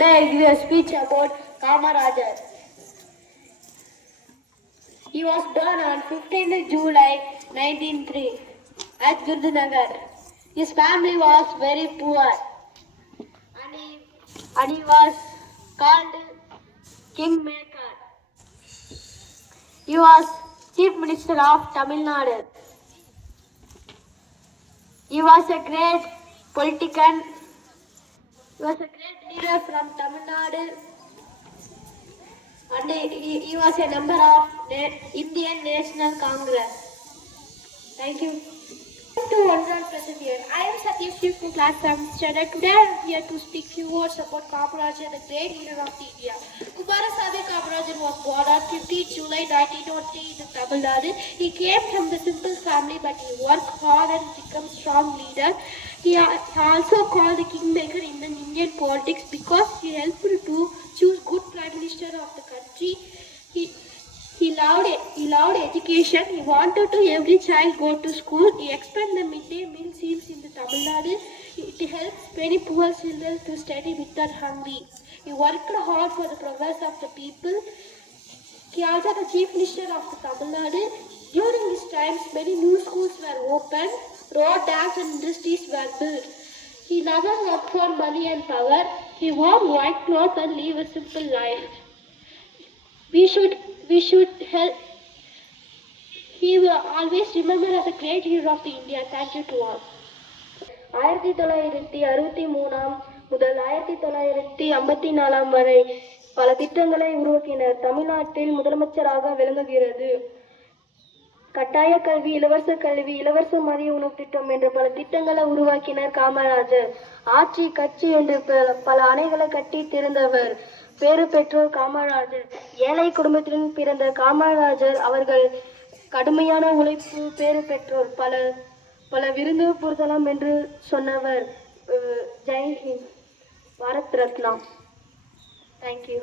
Today I give a speech about Kamarajar. He was born on 15th July 1903 at Gurdinagar. His family was very poor and he was called Kingmaker. He was Chief Minister of Tamil Nadu. He was a great politician. He was a great leader from Tamil Nadu and he was a member of the Indian National Congress. Thank you. To everyone present here. I am Satyashri from class 7th standard. Today I am here to speak few words about Kamarajar, the great leader of India. Kumarasamy Kamarajar was born on 15 July 1903 in Tamil Nadu. He came from the simple family but he worked hard and became a strong leader. He also called the kingmaker in the Indian politics because he helped to choose good prime minister of the country. He loved education. He wanted to every child go to school. He expanded the midday meal schemes in the Tamil Nadu. It helps many poor children to study without hungry. He worked hard for the progress of the people. He also the chief minister of the Tamil Nadu. During his times, many new schools were opened, road dams and industries were built. He never worked for money and power. He wore white clothes and lived a simple life. We should help. He will always remember as a great hero of the India. Thank you to all. 1963 முதல் 1954 வரை பல திட்டங்களை உருவாக்கினர். தமிழ்நாட்டில் முதலமைச்சராக விளங்குகிறது. கட்டாய கல்வி, இலவச மதிய உணவு திட்டம் என்ற பல திட்டங்களை உருவாக்கினர் காமராஜர். ஆட்சி கட்சி என்று பல அணைகளை கட்டி திறந்தவர். பேறு பெற்றோர் காமராஜர். ஏழை குடும்பத்திலும் பிறந்த காமராஜர் அவர்கள் கடுமையான உழைப்பு பேறு பெற்றோர். பல விருது பொருத்தலாம் என்று சொன்னவர். ஜெய் ஹிந்த், பாரத் ரத்னா. தேங்க்யூ.